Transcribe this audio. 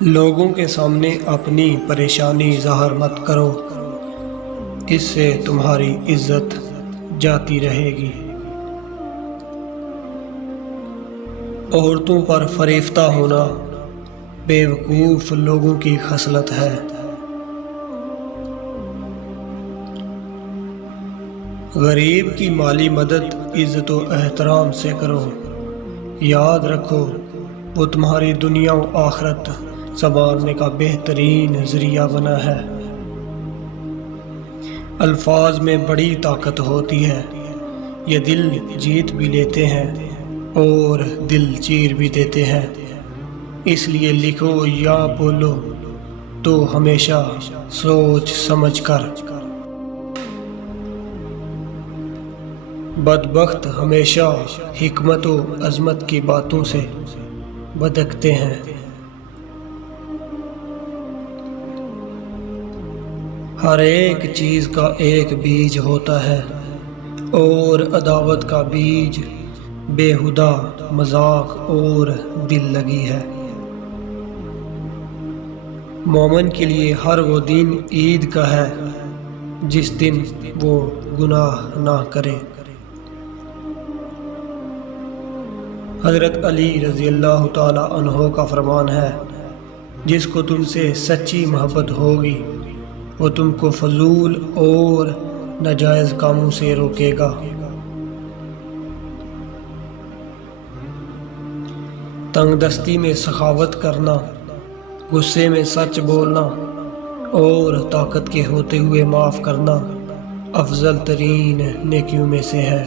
لوگوں کے سامنے اپنی پریشانی ظاہر مت کرو، اس سے تمہاری عزت جاتی رہے گی۔ عورتوں پر فریفتہ ہونا بیوقوف لوگوں کی خصلت ہے۔ غریب کی مالی مدد عزت و احترام سے کرو، یاد رکھو وہ تمہاری دنیا و آخرت سنوارنے کا بہترین ذریعہ بنا ہے۔ الفاظ میں بڑی طاقت ہوتی ہے، یہ دل جیت بھی لیتے ہیں اور دل چیر بھی دیتے ہیں۔ اس لیے لکھو یا بولو تو ہمیشہ سوچ سمجھ کر۔ بدبخت ہمیشہ حکمت و عظمت کی باتوں سے بدکتے ہیں۔ ہر ایک چیز کا ایک بیج ہوتا ہے اور عداوت کا بیج بیہودہ مذاق اور دل لگی ہے۔ مومن کے لیے ہر وہ دن عید کا ہے جس دن وہ گناہ نہ کرے۔ حضرت علی رضی اللہ تعالی عنہ کا فرمان ہے، جس کو تم سے سچی محبت ہوگی وہ تم کو فضول اور ناجائز کاموں سے روکے گا۔ تنگ دستی میں سخاوت کرنا، غصے میں سچ بولنا اور طاقت کے ہوتے ہوئے معاف کرنا افضل ترین نیکیوں میں سے ہے۔